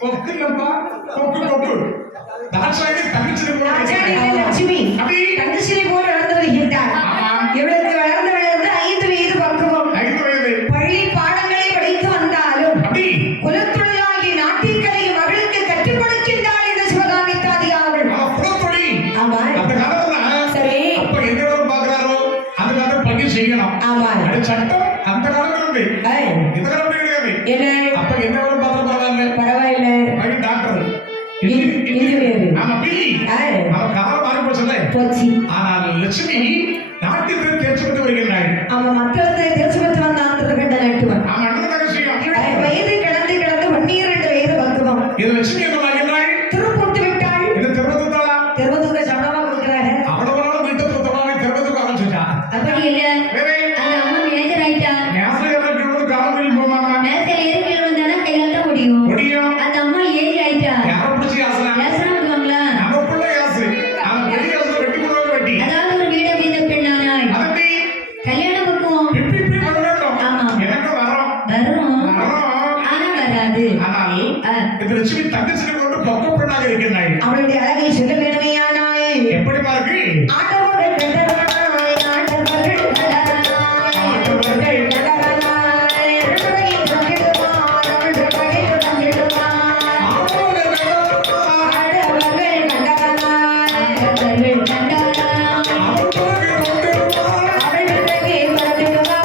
கொக்கு இல்லப்பா, கொக்கு கொக்கு. தாட்சாயணி தங்கச்சி லட்சுமி அப்படி தங்கச்சியை போல் வளர்ந்து வருகின்றார். இவளுக்கு வளர்ந்து வளர்ந்து 5 வயது பக்குவம். 5 வயது. பள்ளி பாடங்களை படித்து வந்தாலும் அப்படி குலத்தொழிலாகி நாட்டிற்கரை மகளுக்கு கற்றுக் கொடுக்கின்றாள் இந்த சிவகாமி தாதியானவள். குலத்தொழில். ஆமா அந்த காலத்துல சரி அப்ப என்ன வேலை பாக்குறாரோ அதுக்காக பணி செய்யணும். ஆமா அது சட்டம் அந்த காலத்துல இருந்து இந்த காலத்துல கிடையாது. என்ன அப்ப என்ன வேலை பாக்குற பரவாயில்ல, பரவாயில்ல பையன் டாக்டர் இன்ஜினியர் ஆமா பிஇ அவ காலம் மாறி போச்சுல்ல போச்சு. ஆனால் லட்சுமி நாட்டிற்கு தேர்ச்சி பெற்று வருகிறாள். அவன் மக்களுக்கு தேர்ச்சி பெற்று வந்தான் கண்ட நட்டுவன். அவன் அண்ணன் தங்கச்சியும் வயது கடந்து கடந்து 12 வயது பக்குவம். இது லட்சுமி என்ன ஆகிறாள்? திருப்பூட்டு விட்டாள். இது திருவதுத்தாளா? திருவதுக்க சம்பளமா கொடுக்குறாங்க. அவ்வளவு வீட்டு சுத்தமாக திருவதுக்கு ஆரம்பிச்சுட்டா. அப்படி இல்ல வேற அந்த அம்மா மேஜர் ஆயிட்டா. நேசகர்களுக்கு எவ்வளவு காலத்தில் போவாங்க? மேஜர் ஏறி வந்தானா கையால முடியும். முடியும். அந்த அம்மா ஏஜ் ஆயிட்டா. யாரை பிடிச்சி ஆசனா? லேசனா விடுவாங்களா? நம்ம புள்ள யாசு. அவன் பெரிய யாசு வெட்டி போடுவாங்க வெட்டி. அதாவது ஒரு வீடு வீத பெண்ணானாய். அதட்டி கல்யாணம் பக்குவம். பிப்பி பண்ணணும். ஆமா. எனக்கு வரோம். வரும். வரோம். ஆனா வராது. ஆனால் இந்த லட்சுமி தங்கச்சியை கொண்டு பொக்க பெண்ணாக இருக்கிறாள். அவளுடைய அழகை சொல்ல வேணுமையானாய். எப்படி பாருக்கு? ஆட்டவர்கள் கண்டராய் ஆட்டவர்கள் கண்டராய் ஆட்டவர்கள் கண்டராய் அழகை சொல்லிடுவார் அவள் அழகை சொல்லிடுவார் ஆட்டவர்கள் கண்டராய் அவர்கள் கண்டாராய். அவள் அழகை சொல்லிடுவார்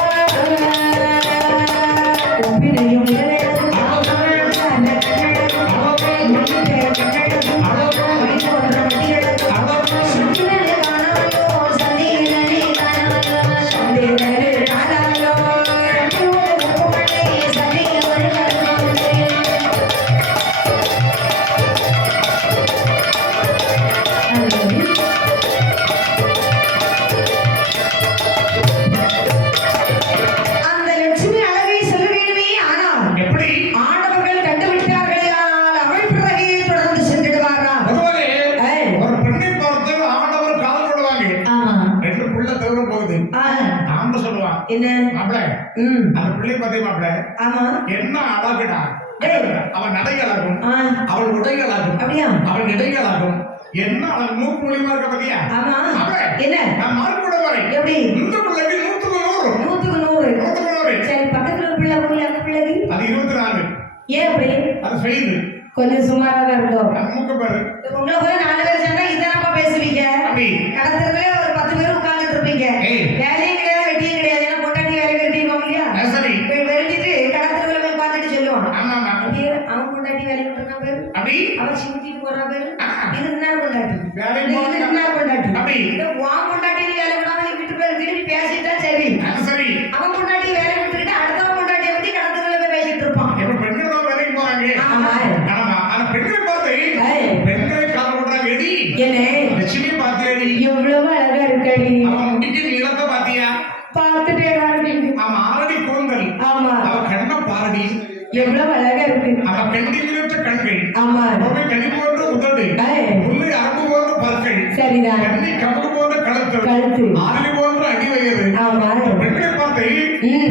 ஒப்பினையும் அந்த லட்சுமி அழகை சொல்ல வேண்டுமே. ஆனால் எப்படி? ஆண்டவர்கள் கண்டுவிட்டார்களே. ஆனால் அவள் பிறகே தொடர்ந்து சென்றிடுவாராம். பொதுவாக ஒரு பெண்ணை பார்த்து ஆண்டவர் காதல் கொள்வாங்க. ஆமா 2 புள்ள தவிர போகுது. ஆம்பளை சொல்லுவான் என்ன மாப்பிள அந்த பிள்ளை பார்த்தே மாப்பிள ஆமா என்ன அழகுடா. அவன் நடைகளாகும், ஆ, அவள் உடைகளாகும், அப்படியா அவள் இடைகளாகும். என்ன அவன் மூக்கு மூலியமா இருக்க பத்தியா? ஆமா மாப்பிள என்ன நான் மார்க் போட வரேன். எப்படி இந்த பிள்ளைக்கு 100க்கு 100. 100க்கு 100. 100க்கு 100. சரி பக்கத்துல ஒரு பிள்ளை போய் அந்த பிள்ளைக்கு அது 24. ஏன் அப்படி அது ஃபெயில். கொஞ்சம் சுமாரா தான் இருக்கும். அது மூக்கு பாரு. உங்களை போய் 4 பேர் சேர்ந்தா இத்தனமா பேசுவீங்க. அப்படி கடத்தலே ஒரு 10 பேர் உட்கார்ந்துட்டு இருப்பீங்க. ஏய். வேலையும் கிடையாது வெட்டியும் கிடையாது. ஏன்னா பொண்டாட்டி வேலை வெட்டிருப்பாங்க இல்லையா? சரி. வெட்டிட்டு கடத்தல போய் உட்கார்ந்துட்டு சொல்லுவான். ஆமா ஆமா. அப்படியே அவன் பொண்டாட்டி வேலை விட்டுருக்கா பேரு, அப்படி அவன் சிமிட்டிட்டு போறா பேரு, ஆ. இது என்ன பொண்டாட்டி வேலை இது போறது. என்ன பொண்டாட்டி அப்படி உன் பொண்டாட்டி வேலை விடாம நீ விட்டு போய் திருப்பி பேசிட்டா சரி. அது சரி. அவன் பொண்டாட்டி வேலை விட்டுக்கிட்டு அடுத்தவன் பொண்டாட்டியை பத்தி கடத்தல போய் பேசிட்டு இருப்பான். இப்ப பெண்கள் தான் வேலைக்கு போறாங்க. ஆமா ஆமா அந்த பெண்களை பார்த்து பெண்களை காதல் பண்றாங்க. எடி என்ன லட்சுமி பாத்தியாடி? எவ்வளவு அழகா இருக்கடி. அவன் முடிக்க நீளத்தை பாத்தியா? பார்த்துட்டே வாடிங்க. அவன் ஆரடி கூந்தல். ஆமா அவ கண்ண பாரடி. எவ்வளவு அழகா இருக்கு. அவ கண்ணிலிருந்த கண்கள். ஆமா அவன் கனி போன்ற உதடு. முல்லை அரம்பு போன்ற பற்கள். சரிதான். கண்ணி கமுகு போன்ற கழுத்து. ஆரடி போன்ற அடிவயது. ஆமா பெண்களை பார்த்து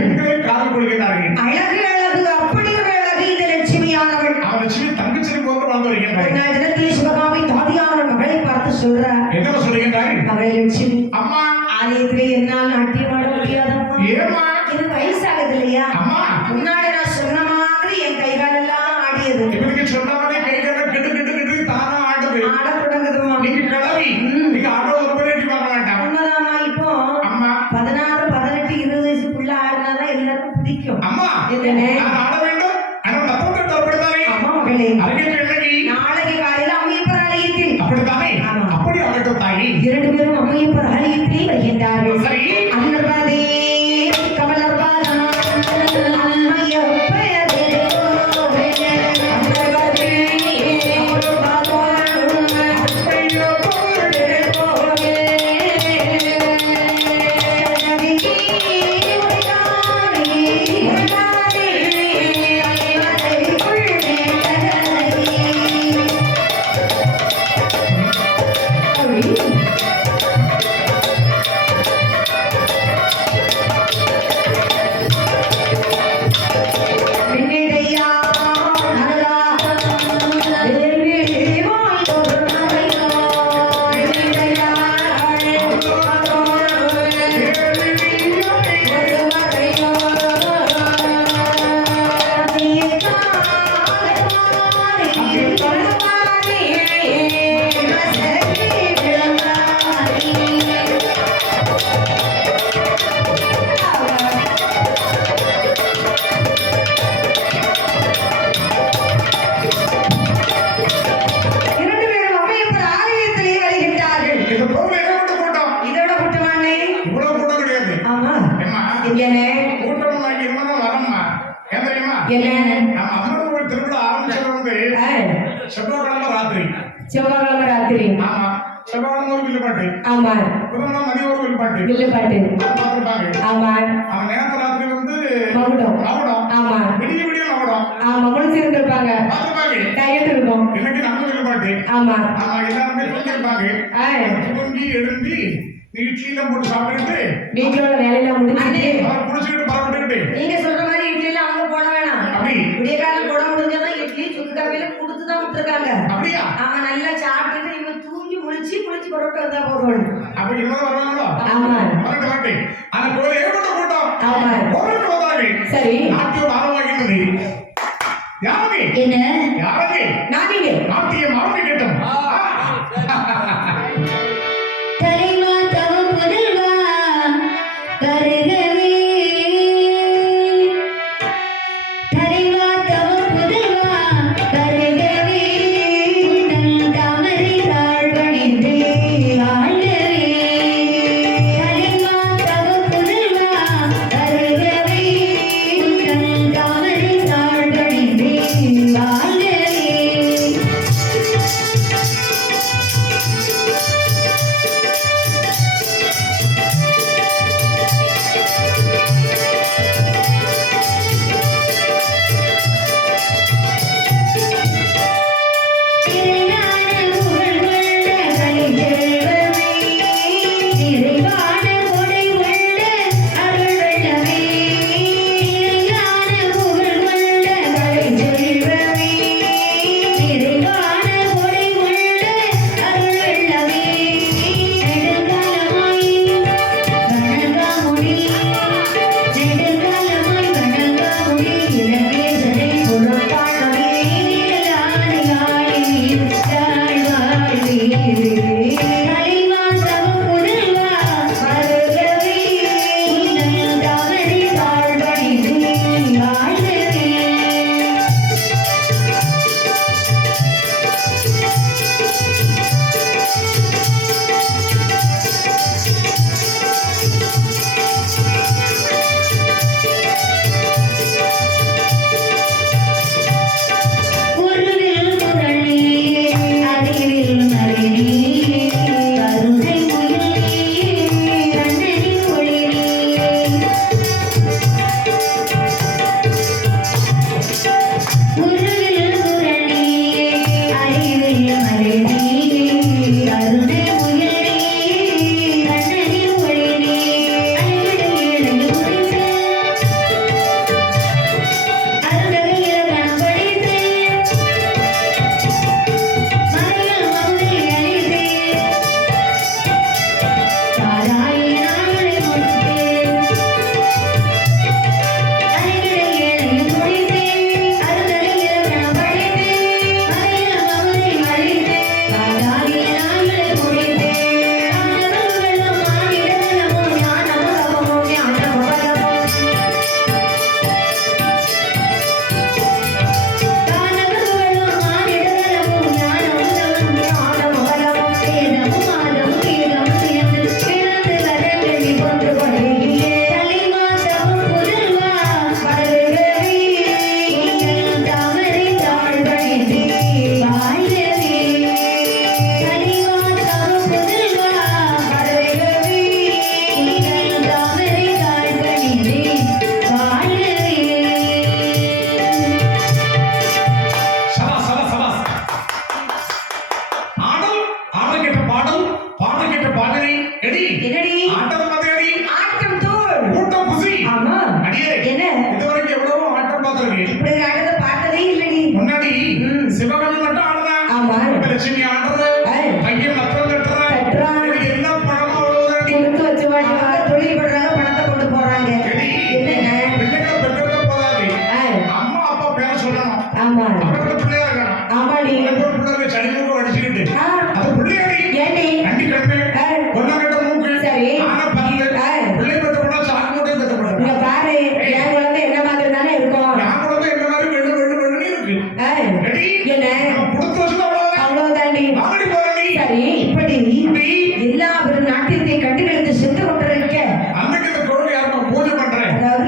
பெண்களை காதல் கொள்கிறார்கள். அழகு அழகு அப்படி ஒரு அழகு இந்த லட்சுமியானவள். அவன் லட்சுமி தங்கச்சியை போன்று வாழ்ந்து வருகின்றாள். நான் தினத்திலே சிவகாமி தாதியானவள் மகளை பார்த்து சொல்றார். என்ன சொல்லுகின்றாள்? மகளை லட்சுமி அம்மா ஆலயத்திலே என்னால் நாட்டியம் ஆட முடியாதம்மா. ஏமா எனக்கு வயசாகுது இல்லையா? அம்மா முன்னாடி நான் சொன்ன மாதிரி என் கை காலெல்லாம் ஆடியது. இவனுக்கு சொன்ன மாதிரி கை கால கெட்டு கெட்டு கெட்டு தானா ஆடுது. ஆட தொடங்குதுமா. நீங்க கிளவி நீங்க ஆட ஒரு பேரடி பார்க்க வேண்டாம். உண்மைதாம்மா. இப்போ அம்மா 16, 18, 20 வயசுக்குள்ள ஆடினாதான் எல்லாருக்கும் பிடிக்கும். அம்மா என்னன்னு? நான் ஆட வேண்டும். ஆனா தப்பு தப்புதானே? அம்மா மகளே அறிக்கை என்னடி? நாளைக்கு காலையில அம்மையப்பர் ஆலயத்தில் அப்படித்தானே? ஆமா. அப்படி ஆகட்டும் தாயி. 2 பேரும் அம்மையப்பர் ஆலயத்திலே வருகின்றார்கள். சரி. அன்னர்பாதே கமலர்பாதா அம்மையப்பரே அன்னர்பாதே கமலர்பாதா ஐயோ போடே. போகே நதியே உடையானே உடையானே ஐயமதைக்குள்ளே தகனை. வந்து செவ்வாய்க்கிழமை ராத்திரி. செவ்வாய்க்கிழமை ராத்திரி. ஆமா, செவ்வாய்க்கிழமை ஒரு வில்லுப்பாட்டு, ஆமா, புதன்கிழமை மதியம் ஒரு வில்லுப்பாட்டு வில்லுப்பாட்டு. பார்த்துருப்பாங்க. ஆமா, அவன் நேரத்து ராத்திரி வந்து மகுடம். மகுடம், ஆமா, விடிய விடிய மகுடம் ஆமா, முழிச்சிருந்து இருப்பாங்க, பார்த்துருப்பாங்க. கையெட்டு இருக்கும். இன்னைக்கு நம்ம வில்லுப்பாட்டு. ஆமா, ஆமா, எல்லாருமே தூங்கிருப்பாங்க. தூங்கி எழும்பி இட்லியில போட்டு சாப்பிட்டுட்டு வீட்டுல உள்ள வேலையெல்லாம் முடிஞ்சிட்டு அவர் குடிச்சுக்கிட்டு பரப்பிட்டுக்கிட்டு நீங்க சொல்ற மாதிரி இட்லியில அவங்க போட வேணாம். அப்படி விடிய காலம் போட முடிஞ்சதான் இட்லி சுக்கு காப்பியில கொடுத்துதான் விட்டுருக்காங்க. அப்படியா? அவன் நல்லா சாப்பிட்டுட்டு இவன் தூங்கி முழிச்சு புரோட்டா வந்தா போடுவாங்க. அப்ப இன்னும் வருவாங்களோ? ஆமா, வரட்டு வரட்டு. அந்த கோயில் ஏற்பட்ட கூட்டம் ஆமா, கோவிலுக்கு வந்தார்கள். சரி, நாட்டியம் ஆரம்பமாகின்றது. யாரு என்ன யாரு நானே நாட்டியம் ஆரம்பி கேட்டோம். தலைவா தவ புதல்வா கருகவே தலைவா தவ புதல்வா கருகவே தன் தாமரை தாழ்வணிந்து ஆழ்கவே தலைவா தவ புதல்வா கருகவே தன் தாமரை தாழ்வணிந்து ஆழ்கவே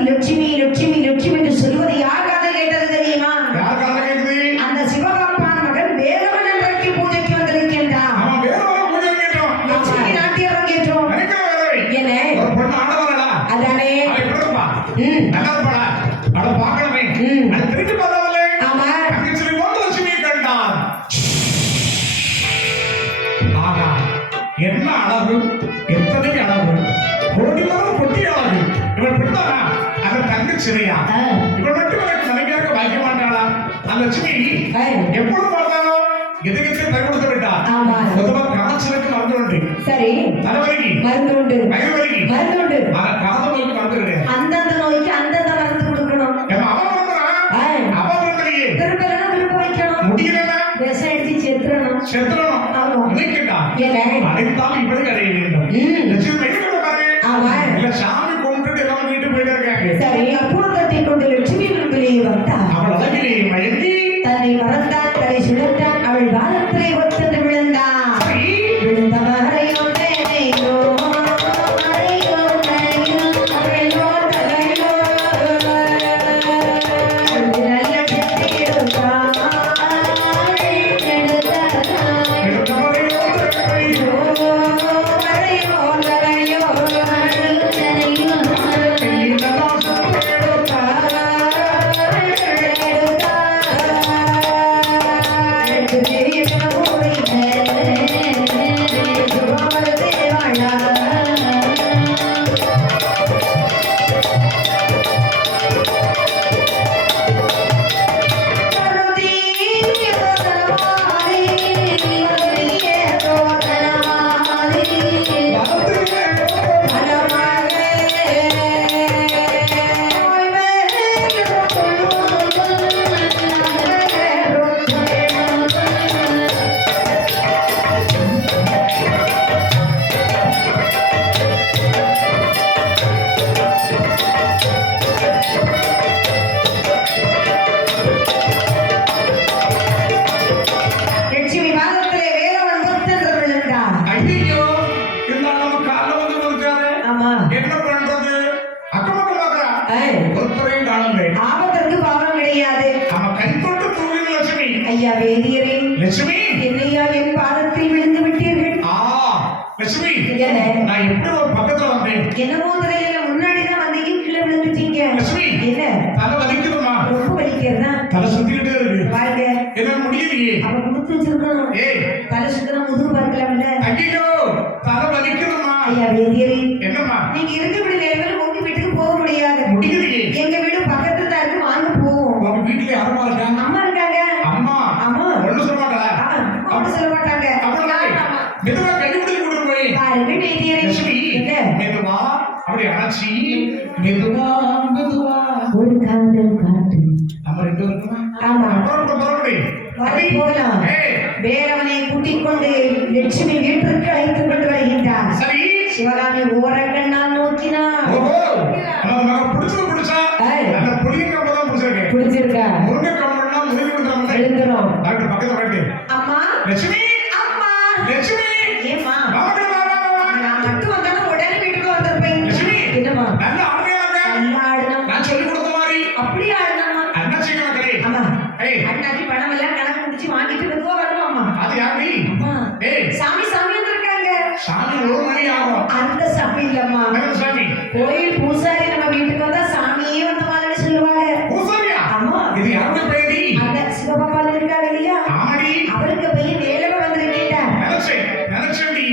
லட்சுமி லட்சுமி லட்சுமி என்று சொல்வது யார் காதில் கேட்டது தெரியுமா? யார் காதில் கேட்குது? அந்த சிவகாமி சிறையா இவள் மட்டும் எனக்கு மனைவியாக வாய்க்க மாட்டாளா அந்த லட்சுமி எப்பொழுது பார்த்தாலும் எதுக்கு கை கொடுத்து விட்டா ஆமா. பொதுவா காய்ச்சலுக்கு மருந்து உண்டு சரி தலைவலிக்கு மருந்து உண்டு வயிறு வலிக்கு மருந்து உண்டு ஆனா காதலுக்கு மருந்து கிடையாது அந்தந்த நோய்க்கு அந்தந்த மருந்து கொடுக்கணும் ஏம்மா, அவ மருந்துனா அவ மருந்துலையே விருப்பம் விருப்ப வைக்கணும் முடியலன்னா விஷம் எடுத்து செத்துறணும் செத்துறணும் ஆமா. நினைக்கட்டா ஏலே அனைத்தாலும் இப்படி அடைய வேண்டும் லட்சுமி மெய்யில பாரு ஆமா. இல்ல சாமி கும்பிட்டு எல்லாம் வீட்டு போயிட்டு இருக்காங்க சரி கற்பூரம் தட்டி கொண்டு லட்சுமி விரும்பிலே வந்தாள் அவள் அழகிலே மயங்கி தன்னை மறந்தாள் தலை சுழற்றான் அவள் வாதத்திலே ஒத்தது விழுந்தான் சரி, விழுந்த மகரையோ தேனையோ மறையோ தனையோ அவளையோ தனையோ நல்ல செத்தி எடுத்தான் எடுத்தான் எடுத்தவரையோடு கையோ, மறையோ தனையோ கையிலெல்லாம் சுத்தம் லட்சுமி வாதத்திலே வேலவன் ஒத்தது விழுந்தான் ஐயோ இருந்தாலும் நம்ம காலைல வந்து கொடுத்தாரு ஆமா என்ன பண்றது அக்கமக்கம் பாக்குறா ஒருத்தரையும் காணல ஆபத்திற்கு பாவம் கிடையாது அவன் கை தொட்டு தூவின லட்சுமி ஐயா வேதியரே லட்சுமி என்னையா என் பாதத்தில் விழுந்து விட்டீர்கள் ஆ லட்சுமி என்ன நான் எப்படி ஒரு பக்கத்துல வந்தேன் என்னமோ தெரியல முன்னாடி தான் வந்தீங்க கீழே விழுந்துட்டீங்க லட்சுமி என்ன தலை வலிக்குதுமா ரொம்ப வலிக்கிறதா தலை சுத்திக்கிட்டே இருக்கு பாருங்க என்ன முடியலையே அவ கொடுத்து வச்சிருக்கணும் ஏய் தலை சுத்தனா முதுகு பார்க்கலாம்ல ஐயோ தலை வலிக்குதுமா ஐயா வேதியரே என்னம்மா நீங்க இருக்கக்கூடிய நிலைமையில உங்க வீட்டுக்கு போக முடியாது முடியலையே எங்க வீடு பக்கத்துல தான் இருக்கு வாங்க போவோம் உங்க வீட்டுல யாருமா இருக்காங்க அம்மா இருக்காங்க அம்மா ஆமா ஒண்ணு சொல்ல மாட்டா அப்படி சொல்ல மாட்டாங்க அப்புறம் ஆமா. மெதுவா கைப்பிடி கூட்டு போய் பாருங்க வேதியரே லட்சுமி என்ன மெதுவா அப்படி அணைச்சி மெதுவா மெதுவா ஒரு காதல் காட்டு நம்ம ரெண்டு இருக்குமா ஆமா அப்புறம் பரவாயில்லை அதை போகலாம் ஏய் வேறவனை கூட்டிக் கொண்டு லட்சுமி வீட்டிற்கு அழைத்துக் கொண்டு வருகின்றார் சரி சிவகாமி ஓரக்கண்ணால் நோக்கினார் ஓஹோ நம்ம மகன் பிடிச்சது பிடிச்சா ஏய். அந்த புளியும் கம்பு தான் பிடிச்சிருக்கு பிடிச்சிருக்கா முருங்கை கம்புனா முருங்கை விடுறாங்க எழுந்துரும் டாக்டர் பக்கத்துல போயிட்டு அம்மா லட்சுமி அம்மா லட்சுமி ஏம்மா வாங்க வா வா வா நான் மட்டும் வந்தாலும் உடனே வீட்டுக்கு வந்திருப்பேன் லட்சுமி என்னம்மா நல்ல ஆடுறாங்க நல்லா ஆடணும் நான் சொல்லி கொடுத்த மாதிரி அப்படி ஆடணும்மா அண்ணா சீக்கிரம் கடை அம்மா ஏய் அண்ணாச்சி பணம் எல்லாம் கணக்கு முடிச்சு வாங்கிட்டு மெதுவா வருவாம்மா அது யாரு அம்மா ஏய் சாமி சாமி வந்திருக்காங்க சாமி ஒரு மணி ஆகும் அந்த சாமி இல்லம்மா என்ன சாமி கோயில் பூசாரி நம்ம வீட்டுக்கு வந்தா சாமியே வந்த மாதிரி சொல்லுவாங்க பூசாரியா ஆமா இது யாருடைய பேதி அந்த சிவபாபால இருக்காங்க இல்லையா ஆமடி அவருக்கு பையன் வேலவ வந்திருக்கேன் நினைச்சேன்டி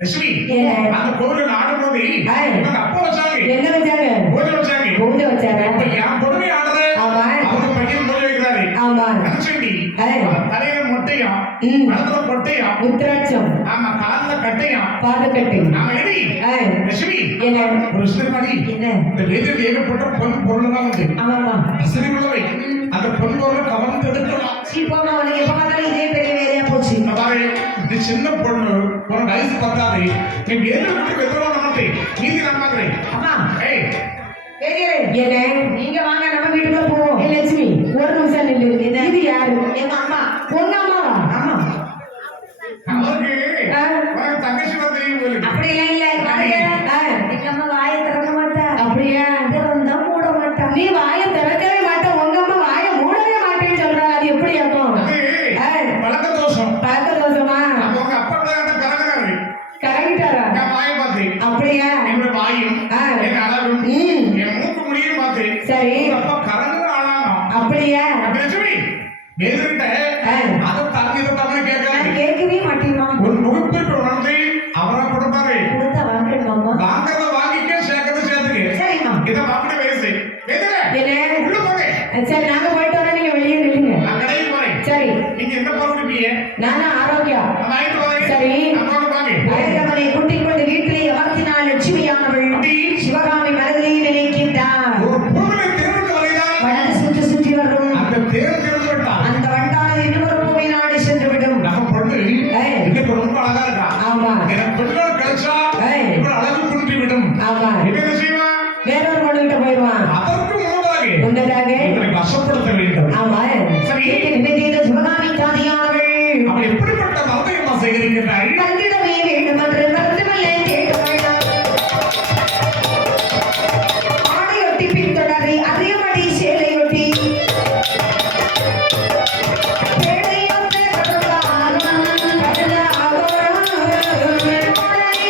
லட்சுமி ஏன்? அந்த கோவில ஆடும்போது ஏய். இவங்க அப்பா வச்சாங்க என்ன வச்சாங்க பூஜை வச்சாங்க பூஜை வச்சாங்க இப்ப என் பொறுமை ஆடுறது ஆமா. அவங்க பையன் பூஜை வைக்கிறாரு ஆமா நினைச்சேன்டி ஏய். தலையில மொட்டையும் ம். கழுத்துல கொட்டையும் உத்திராட்சம் ஆமா கால்ல கட்டையும் பாதக்கட்டு நாம எடி ஏய். லட்சுமி என்ன ஒரு சிறுமணி என்ன இந்த வேதியில் ஏகப்பட்ட பொன் பொருள் தான் உண்டு ஆமாமா அசரி உள்ளவை அந்த பொன் பொருளை கவர்ந்து எடுக்கலாம் சீப்போமா அவனுக்கு எப்ப பார்த்தாலும் இதே பெரிய வேலையா போச்சு இந்த பாரு இது சின்ன பொண்ணு உனக்கு வயசு பத்தாது நீ வேலை விட்டு வெத்தலாம் நம்மட்டே நீதி நான் பாக்குறேன் அம்மா ஏய் வேதியரே என்ன நீங்க வாங்க நம்ம வீட்டுக்கு போவோம் லட்சுமி ஒரு நிமிஷம் நில்லு என்ன இது யாரு எங்க அம்மா உங்க அம்மாவா ஆமா அவருக்கு ஆ. உனக்கு தங்கச்சி தான் தெரியும் உங்களுக்கு அப்படி எல்லாம் இல்ல பாருங்க எங்க அம்மா வாயை திறக்க மாட்டா அப்படியா திறந்தா மூட மாட்டா நீ வாயை திறக்கவே மாட்டா உங்க அம்மா வாயை மூடவே மாட்டேன்னு சொல்றாங்க அது எப்படி இருக்கும் அது பழக்க தோஷம் பழக்க தோஷமா அப்ப உங்க அப்பா தான் கறங்குறாரு கரெக்டாரா நான் வாயை பார்த்தேன் அப்படியா என்னோட வாயும் ஆ. என் அளவும் ம் என் மூக்கு முடியும் பார்த்தேன் சரி உங்க அப்பா கறங்குற ஆளாமா அப்படியா அப்படி லட்சுமி வேதிட்ட ஆ. அதை தண்ணி இதை தவிர கேட்காது நான் கேட்கவே மாட்டேமா ஒரு நுகப்பிற்கு உணர்ந்து அவரை கொடுப்பாரு கொடுத்தா வாங்கணுமாமா வாங்கறத வாங்கிக்க சேர்க்கறது சேர்த்துக்க சரிம்மா இதை வாங்கிட்டு வயசு எதுல சரி நீங்க என்ன பால் குடிப்பீங்க? நானா ஆரோக்கியம். நான் வாங்கிட்டு வரேன். சரி. அம்மாவுக்கு வாங்க. பைரவனை கூட்டிக் கொண்டு வீட்டிலே அமர்த்தினாள் லட்சுமியானவள். சிவகாமி மனதிலே நினைக்கின்றார். ஒரு பூவிலை தேர்ந்து வரைதான் வடக்கு சுற்றி சுற்றி வரும் அந்த தேர் திறந்து விட்டான். அந்த வண்டான இன்னொரு பூவை நாடி சென்று விடும். நம்ம பொண்ணு ஏய். இன்னைக்கு ரொம்ப அழகா இருக்கா. ஆமா எனக்கு பெண்கள் கிடைச்சா ஏய். இவ்வளவு அழகு குன்றி விடும். ஆமா இவன் என்ன செய்வான்? வேறொரு பொண்ணுகிட்ட போயிடுவான். அதற்கு முன்னதாக முன்னதாக இவனை வசப்படுத்த வேண்டும். ஆமா சரி. நினைத்த சிவகாமி தாதியானவள் அவள் எப்படிப்பட்ட மதத்தையம்மா சேகரிக்கிறாள்? தந்திடமே வேண்டும் என்று மருத்துவல்லே கேட்கிறாள். ஆடையொட்டி பின்தொடரி அதிகமடி சேலையொட்டி பேடையொத்த கடலால் கடலால் உடலை விட்டாளே.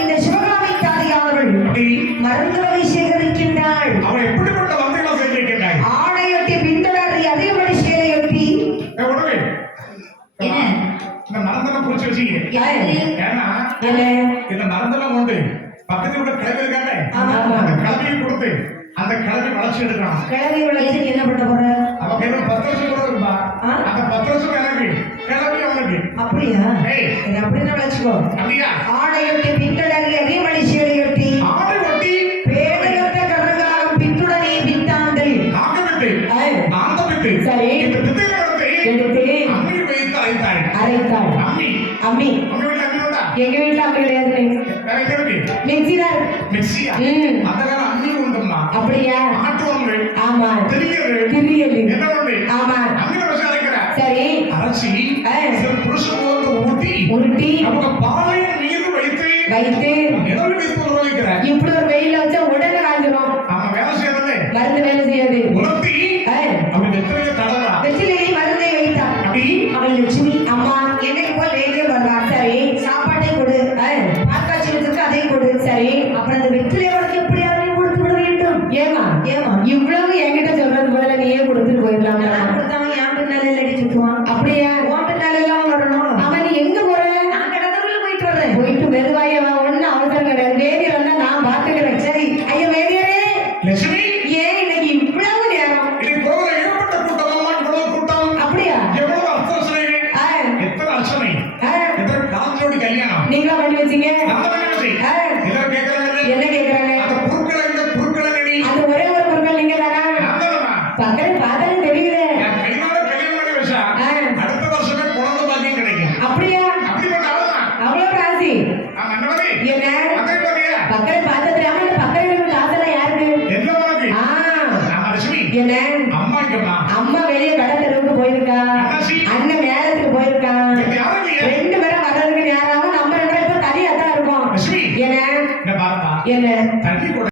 இந்த சிவகாமி தாதியானவள் மருந்துகளை சேகரிக்கின்றாள். அவள் எப்படிப்பட்ட மதத்தையம்மா சேகரிக்கிறாள்? ஆடையொட்டி பின்தொடர்ந்து அதிகமடி சேலையொட்டி உடனே என்ன? இந்த மருந்தெல்லாம் புடிச்சு வச்சுக்க. ஏன்னா என்ன? இந்த மருந்தெல்லாம் கொண்டு பக்கத்துல உள்ள கிழவி இருக்காங்க. ஆமா, ஆமா. அந்த கிழவியை கொடுத்து அந்த கிழவி வளர்ச்சி எடுக்கலாம். கிழவி விளைச்சு என்ன பண்ண போற? அவ கையில 10 வருஷம் கூட இருக்குப்பா. ஆ? அந்த 10 வருஷம் எனக்கு கிழவி அவனுக்கு. அப்படியா? ஏய். இது அப்படின்னா விளைச்சுக்கோ. அப்படியா? ஆடையொட்டி பின்தொடர்ந்து அதிகமடி சேலையொட்டி ஆடை ஒட்டி பேடையொத்த கருங்காலம் பித்துடனே பித்தாந்தல் நாக்கமிட்டு ஏய். ஆந்தமிட்டு சரி. இந்த தித்தையில எடுத்து எடுத்து அம்மி வைத்து அரைத்தாள். அரைத்தாள். அம்மி அம்மி அம்மி வீட்டுல அம்மி உண்டா? எங்க வீட்டுல அப்படி கிடையாது. வேற எங்க இருக்கு? மிக்சி தான். மிக்சியா? ம். அந்த காலம் அம்மி உண்டுமா? அப்படியா? ஆட்டுவாங்க. ஆமா தெரியது. திரியது. என்ன உண்டு? ஆமா அம்மியில வச்சு அரைக்கிற. சரி அரைச்சி ஏய். சில புருஷன் வந்து ஊட்டி உருட்டி நமக்கு பாலையும் மீது வைத்து வைத்து நிழல் வைத்து உருவாக்கிற. இப்படி ஒரு வெயில வச்சா உடனே காஞ்சிரும். அவன் வேலை செய்யறதே மருந்து வேலை செய்யாது. உணர்த்தி ஏய். அவன் எத்தனையோ தடவா வெற்றிலேயே மருந்தை வைத்தார். அப்படி அவள் லட்சுமி அம்மா என்னைக்கு போல் வேலையே வருவார். சரி சாப்பாட்டை கொடு. பால்காட்சி வச்சிருக்கு அதை கொடு. சரி அப்புறம் அந்த வெற்றிலே வளர்த்து எப்படியாவது கொடுத்து விட வேண்டும். ஏமா ஏமா இவ்வளவு என்கிட்ட சொல்றது போல நீயே கொடுத்துட்டு போயிடலாம். கொடுத்தவன் என் பின்னால இல்லடி சுத்துவான். அப்படியா? உன் பின்னால எல்லாம் வரணும். அவன் நீ எங்க போற? நான் கடற்கரையில போயிட்டு வரேன். போயிட்டு மெதுவாய வா. ஒண்ணு அவசரம் கிடையாது. வேதியர் வந்தா நான் பாத்துக்கிறேன். சரி ஐயா வேதியரே. லட்சுமி ஏன் இன்னைக்கு இவ்வளவு நேரம்? இது கோவில ஏற்பட்ட கூட்டம் அம்மா இவ்வளவு கூட்டம் அப்படியா? எவ்வளவு அர்ச்சனைகள் எத்தனை அர்ச்சனை எத்தனை காலத்தோடு கல்யாணம் நீங்களா பண்ணி வச்சீங்க? நம்ம பண்ணி வச்சு எல்லாரும் கேட்கறாங்க என்ன கேக்குறாங்க? அந்த குறுக்களை இந்த குறுக்களை நீ அது ஒரே ஒரு பொருட்கள் நீங்க தானா? நந்தனமா பக்கத்துல பார்த்தாலே தெரியுது. என் கையோட கல்யாணம் பண்ணி வச்சா அடுத்த வருஷமே குழந்தை பாக்கியம் கிடைக்கும். அப்படியா? அப்படிப்பட்ட ஆளுதான் அவ்வளவு ராசி அவன் அண்ணவரே என்ன? அதே பாத்தியா பக்கத்துல பார்த்தா தெரியாம அந்த பக்கத்துல இருக்கிற காசெல்லாம் யாருக்கு? என்ன உனக்கு ஆ, ஆமா லட்சுமி என்ன? அம்மா இங்கம்மா அம்மா வெளியே கடை தெருவுக்கு போயிருக்கா. அண்ணாச்சி அண்ணன் மேலத்துக்கு போயிருக்கான். யாரும் இல்லையா? 2 பேரும் வர்றதுக்கு நேரம் ஆகும். நம்ம 2 பேரும் இப்ப தனியா தான் இருக்கோம். லட்சுமி என்ன? இந்த பாருப்பா என்ன? தண்ணி கூட